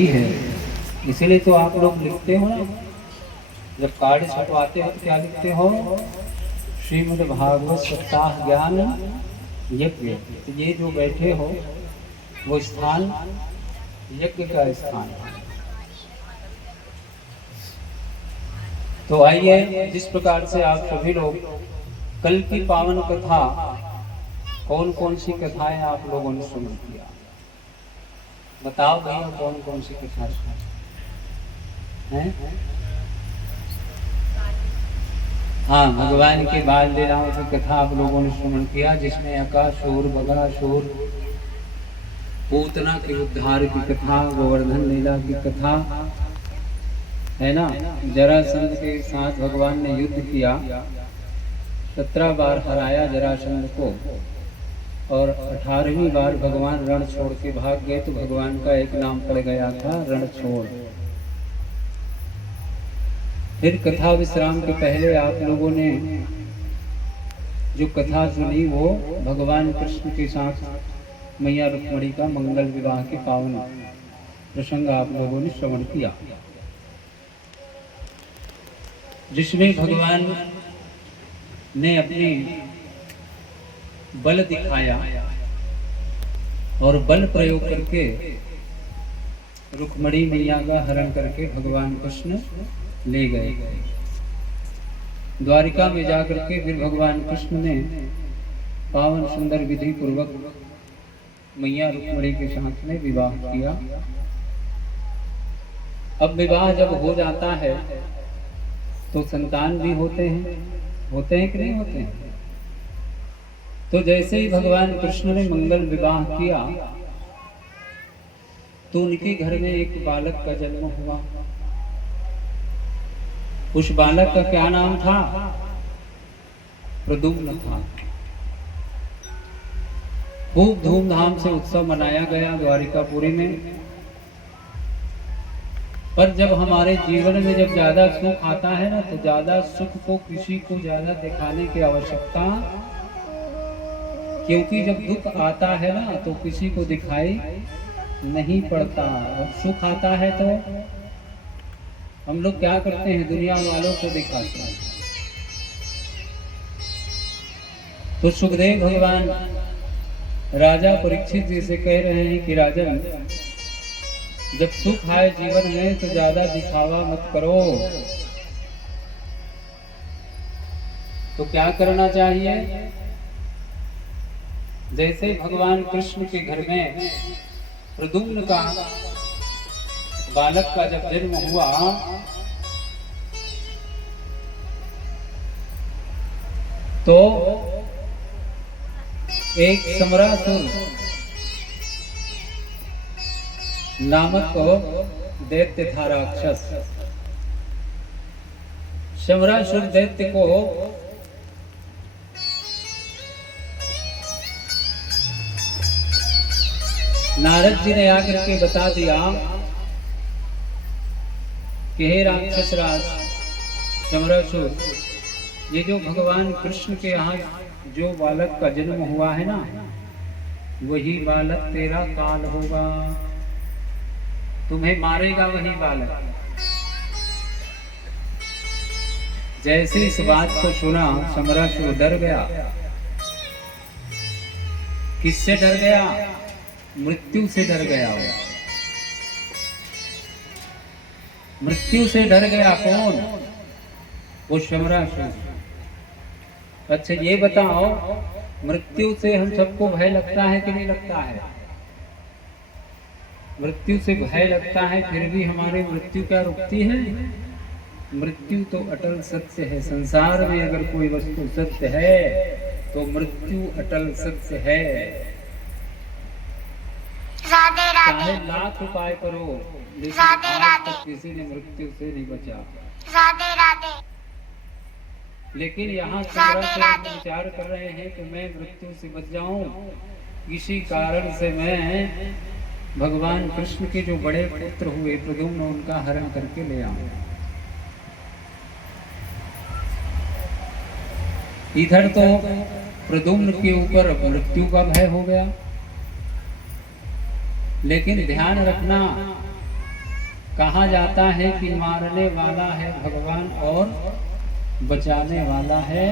यही है। इसीलिए तो आप लोग लिखते हो ना, जब कार्ड छपवाते हो तो क्या लिखते हो? श्रीमद् भागवत सप्ताह ज्ञान यज्ञ। तो ये जो बैठे हो वो स्थान यज्ञ का स्थान है। तो आइए, जिस प्रकार से आप सभी लोग कल की पावन कथा, कौन कौन सी कथाएं आप लोगों ने सुन किया, बताओ भैया, कौन कौन सी कथा हैं? हाँ, भगवान के बाल लीलाओं की कथा आप लोगों ने श्रवण किया, जिसमें अकासुर, बगासुर, पूतना के उद्धार की कथा, गोवर्धन लीला की कथा है ना। जरासंध के साथ भगवान ने युद्ध किया, 17 बार हराया जरासंध को, और 18वीं बार भगवान रण छोड़ के भाग गए, तो भगवान का एक नाम पड़ गया था रणछोड़। फिर कथा विश्राम के पहले आप लोगों ने जो कथा सुनी वो भगवान कृष्ण के साथ मैया रुक्मिणी का मंगल विवाह के पावन प्रसंग आप लोगों ने श्रवण किया, जिसमें भगवान ने अपनी बल दिखाया और बल प्रयोग करके रुक्मिणी मैया का हरण करके भगवान कृष्ण ले गए। द्वारिका में जाकर के फिर भगवान कृष्ण ने पावन सुंदर विधि पूर्वक मैया रुक्मिणी के साथ में विवाह किया। अब विवाह जब हो जाता है तो संतान भी होते हैं कि नहीं होते हैं? तो जैसे ही भगवान कृष्ण ने मंगल विवाह किया तो उनके घर में एक बालक का जन्म हुआ। उस बालक का क्या नाम था? प्रद्युम्न था। खूब धूमधाम से उत्सव मनाया गया द्वारिकापुरी में। पर जब हमारे जीवन में जब ज्यादा सुख आता है ना, तो ज्यादा सुख को किसी को ज्यादा दिखाने की आवश्यकता, क्योंकि जब दुख आता है ना तो किसी को दिखाई नहीं पड़ता, और सुख आता है तो हम लोग क्या करते हैं? दुनिया वालों को दिखाते हैं। तो सुखदेव भगवान राजा परीक्षित जी से कह रहे हैं कि राजन, जब सुख आए जीवन में तो ज्यादा दिखावा मत करो। तो क्या करना चाहिए? जैसे भगवान कृष्ण के घर में प्रद्युम्न का बालक का जब जन्म हुआ तो एक समरासुर नामक दैत्य था, राक्षस। समरासुर दैत्य को नारद जी ने आकर के बता दिया कि हे राक्षस राज समरासुर, ये जो भगवान कृष्ण के यहाँ जो बालक का जन्म हुआ है ना, वही बालक तेरा काल होगा, तुम्हें मारेगा वही बालक। जैसे इस बात को सुना समरासुर डर गया। किससे डर गया? मृत्यु से डर गया। मृत्यु से डर गया। कौन? वो समरासुर। अच्छा ये बताओ, मृत्यु से हम सबको भय लगता है कि नहीं लगता है? मृत्यु से भय लगता है, फिर भी हमारी मृत्यु क्या रुकती है? मृत्यु तो अटल सत्य है। संसार में अगर कोई वस्तु सत्य है तो मृत्यु अटल सत्य है। राधे राधे। चाहे लाख उपाय करो, लेकिन आज तक किसी ने मृत्यु से नहीं बचा। राधे राधे। लेकिन यहाँ समरासुर विचार कर रहे हैं कि मैं मृत्यु से बच जाऊं, किसी कारण से मैं भगवान कृष्ण के जो बड़े पुत्र हुए प्रद्युम्न, उनका हरण करके ले आऊं। इधर तो प्रद्युम्न के ऊपर मृत्यु का भय हो गया। लेकिन ध्यान रखना, कहा जाता है कि मारने वाला है भगवान और बचाने वाला है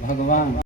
भगवान।